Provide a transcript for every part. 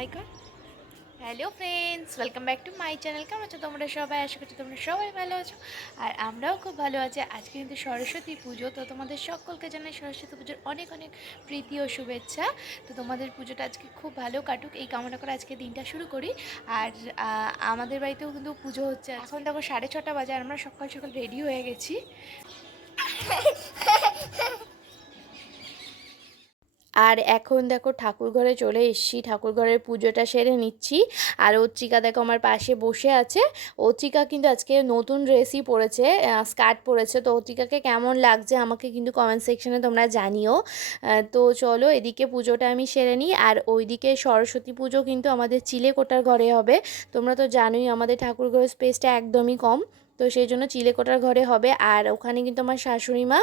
Icon. Hello friends, welcome back to my channel. কেমন আছো তোমরা সবাই? আশা করছি তোমরা সবাই ভালো আছো, আর আমরাও খুব ভালো আছি। আজকে কিন্তু সরস্বতী পুজো, তো তোমাদের সকলকে জানাই সরস্বতী পুজোর অনেক অনেক প্রীতি ও শুভেচ্ছা। তো তোমাদের পুজোটা আজকে খুব ভালো কাটুক এই কামনা করে আজকে দিনটা শুরু করি। আর আমাদের বাড়িতেও কিন্তু পুজো হচ্ছে। এখন দেখো 6:30 বাজে, আর আমরা সকাল সকাল রেডি হয়ে গেছি। আর এখন দেখো ঠাকুরঘরে চলে এসেছি, ঠাকুরঘরের পুজোটা সেরে নিচ্ছি। আর অর্চিকা দেখো আমার পাশে বসে আছে। অর্চিকা কিন্তু আজকে নতুন ড্রেসই পরেছে, স্কার্ট পরেছে। তো অর্চিকাকে কেমন লাগছে আমাকে কিন্তু কমেন্ট সেকশনে তোমরা জানিও। তো চলো এদিকে পুজোটা আমি সেরে নিই। আর ওইদিকে সরস্বতী পুজো কিন্তু আমাদের চিলেকোঠার ঘরে হবে। তোমরা তো জানোই আমাদের ঠাকুরঘরের স্পেসটা একদমই কম, তো সেই জন্য চিলেকোঠার ঘরে হবে। আর ওখানে কিন্তু আমার শাশুড়ি মা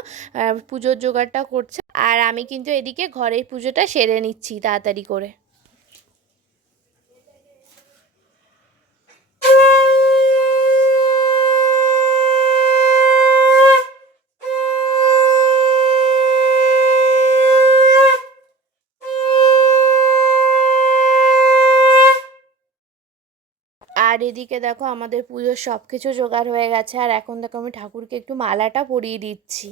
পুজোর জোগাড়টা করছে, আর আমি কিন্তু এদিকে ঘরের পুজোটা সেরে নিচ্ছি তাড়াতাড়ি করে। আর এদিকে দেখো আমাদের পুজোর সব কিছু জোগাড় হয়ে গেছে। আর এখন দেখো আমি ঠাকুরকে একটু মালাটা পরিয়ে দিচ্ছি।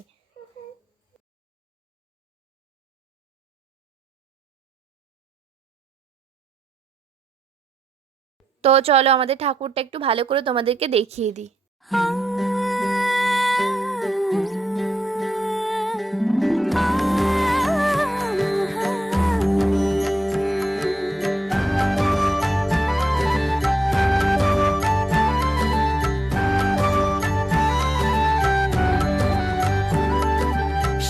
তো চলো আমাদের ঠাকুরটা একটু ভালো করে তোমাদেরকে দেখিয়ে দিই।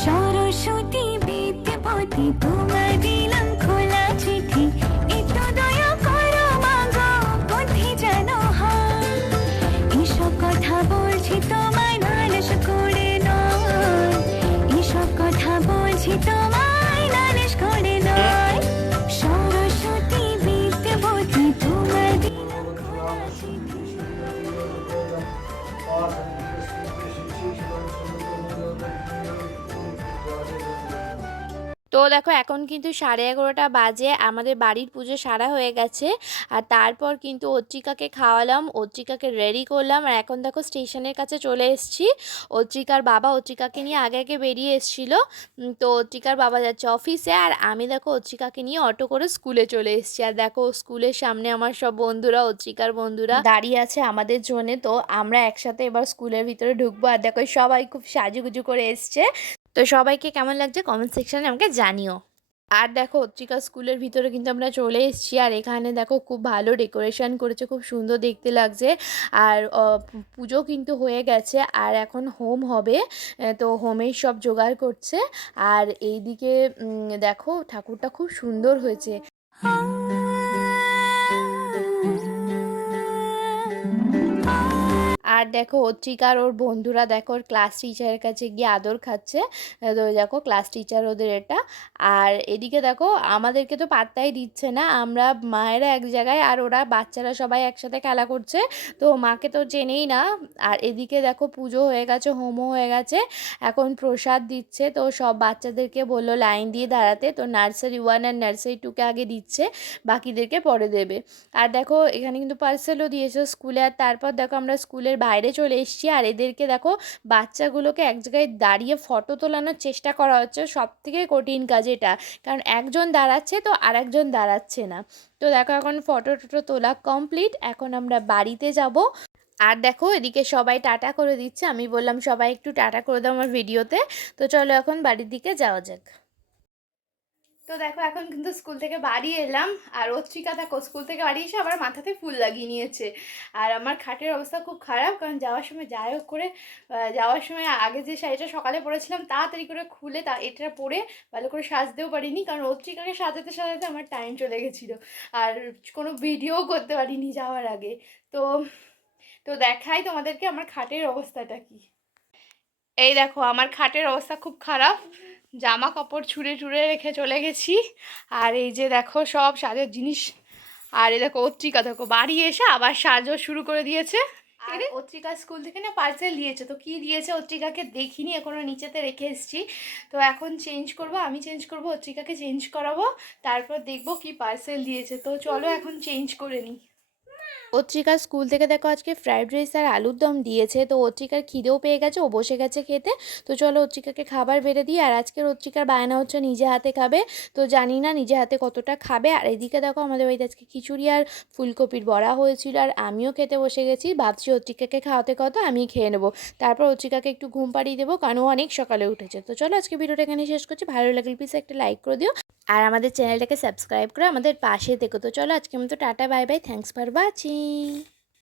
সরস্বতী বিদ্যাপতি তোমায় দিলাম খোলা চিঠি, একটু দয়া করো মাগো বুদ্ধি যেন হয়। এসব কথা বলছি তোমায় নালিশ করে নয়, এসব কথা বলছি তোমায় নালিশ করে নয়। সরস্বতী বিদ্যাপতি তোমায় দিলাম খোলা চিঠি। তো দেখো এখন কিন্তু 11:30 বাজে, আমাদের বাড়ির পুজো সারা হয়ে গেছে। আর তারপর কিন্তু অর্চিকাকে খাওয়ালাম, অর্চিকাকে রেডি করলাম। আর এখন দেখো স্টেশনের কাছে চলে এসেছি। অর্চিকার বাবা অর্চিকাকে নিয়ে আগে আগে বেরিয়ে এসেছিল। তো অর্চিকার বাবা যাচ্ছে অফিসে, আর আমি দেখো অর্চিকাকে নিয়ে অটো করে স্কুলে চলে এসেছি। আর দেখো স্কুলের সামনে আমার সব বন্ধুরা, অর্চিকার বন্ধুরা দাঁড়িয়ে আছে আমাদের জন্যে। তো আমরা একসাথে এবার স্কুলের ভিতরে ঢুকবো। আর দেখো সবাই খুব সাজুগুজু করে এসছে। তো সবাইকে কেমন লাগছে কমেন্ট সেকশনে আমাকে জানিও। আর দেখো অত্রিকা স্কুলের ভিতরে কিন্তু আমরা চলে এসেছি। আর এখানে দেখো খুব ভালো ডেকোরেশন করেছে, খুব সুন্দর দেখতে লাগছে। আর পুজো কিন্তু হয়ে গেছে, আর এখন হোম হবে। তো হোমের সব জোগাড় করছে। আর এইদিকে দেখো ঠাকুরটা খুব সুন্দর হয়েছে। আর দেখো অত্রিকার ওর বন্ধুরা দেখো ওর ক্লাস টিচারের কাছে গিয়ে আদর খাচ্ছে। তো দেখো ক্লাস টিচার ওদের এটা। আর এদিকে দেখো আমাদেরকে তো পাত্তাই দিচ্ছে না, আমরা মায়েরা এক জায়গায় আর ওরা বাচ্চারা সবাই একসাথে খেলা করছে। তো মাকে তো চেনেই না। আর এদিকে দেখো পুজো হয়ে গেছে, হোমও হয়ে গেছে, এখন প্রসাদ দিচ্ছে। তো সব বাচ্চাদেরকে বললো লাইন দিয়ে দাঁড়াতে। তো নার্সারি 1 আর নার্সারি 2কে আগে দিচ্ছে, বাকিদেরকে পরে দেবে। আর দেখো এখানে কিন্তু পার্সেলও দিয়েছে স্কুলে। আর তারপর দেখো আমরা স্কুলের বাইরে চলে এসেছি। আর এদেরকে দেখো বাচ্চাগুলোকে এক জায়গায় দাঁড়িয়ে ফটো তোলানোর চেষ্টা করা হচ্ছে। সব থেকে কঠিন কাজ এটা, কারণ একজন দাঁড়াচ্ছে তো আর একজন দাঁড়াচ্ছে না। তো দেখো এখন ফটো টটো তোলা কমপ্লিট, এখন আমরা বাড়িতে যাব। আর দেখো এদিকে সবাই টাটা করে দিচ্ছে, আমি বললাম সবাই একটু টাটা করে দাও আমার ভিডিওতে। তো চলো এখন বাড়ির দিকে যাওয়া যাক। তো দেখো এখন কিন্তু স্কুল থেকে বাড়ি এলাম। আর অত্রিকা দেখো স্কুল থেকে বাড়ি এসে আবার মাথাতে ফুল লাগিয়ে নিয়েছে। আর আমার খাটের অবস্থা খুব খারাপ, কারণ যাওয়ার সময় যাই হোক করে যাওয়ার সময় আগে যে শাড়িটা সকালে পরেছিলাম তাড়াতাড়ি করে খুলে এটা পরে ভালো করে সাজতেও পারিনি, কারণ অত্রিকাকে সাজাতে সাজাতে আমার টাইম চলে গেছিলো। আর কোনো ভিডিও করতে পারিনি যাওয়ার আগে। তো তো দেখাই তোমাদেরকে আমার খাটের অবস্থাটা কি। এই দেখো আমার খাটের অবস্থা খুব খারাপ, জামা কাপড় ছুঁড়ে টুড়ে রেখে চলে গেছি। আর এই যে দেখো সব সাজের জিনিস। আর এই দেখো অত্রিকা দেখো বাড়ি এসে আবার সাজও শুরু করে দিয়েছে। আর অত্রিকা স্কুল থেকে না পার্সেল দিয়েছে, তো কি দিয়েছে অত্রিকাকে দেখিনি এখনো, নিচেতে রেখে এসেছি। তো এখন চেঞ্জ করব, আমি চেঞ্জ করব, অত্রিকাকে চেঞ্জ করাবো, তারপর দেখবো কি পার্সেল দিয়েছে। তো চলো এখন চেঞ্জ করে নিই। অত্রিকার স্কুল থেকে দেখো আজকে ফ্রাইড রাইস আর আলুর দম দিয়েছে, তো অত্রিকার খিদেও পেয়ে গেছে, ও বসে গেছে খেতে। তো চলো অত্রিকাকে খাবার বেড়ে দিই। আর আজকের অত্রিকার বায়না হচ্ছে নিজে হাতে খাবে, তো জানি না নিজে হাতে কতটা খাবে। আর এদিকে দেখো আমাদের বাড়িতে আজকে খিচুড়ি আর ফুলকপির বড়া হয়েছিল, আর আমিও খেতে বসে গেছি। ভাবছি অত্রিকাকে খাওয়াতে খাওয়াতে আমি খেয়ে নেবো, তারপর অত্রিকাকে একটু ঘুম পাড়িয়ে দেবো, কারণ ও অনেক সকালে উঠেছে। তো চলো আজকে ভিডিওটা এখানে শেষ করছি, ভালো লাগলে প্লিজ একটা লাইক করে দিও, আর আমাদের চ্যানেলটাকে সাবস্ক্রাইব করে আমাদের পাশে থেকো। তো চলো আজকের মতো tata, bye bye, thanks for watching.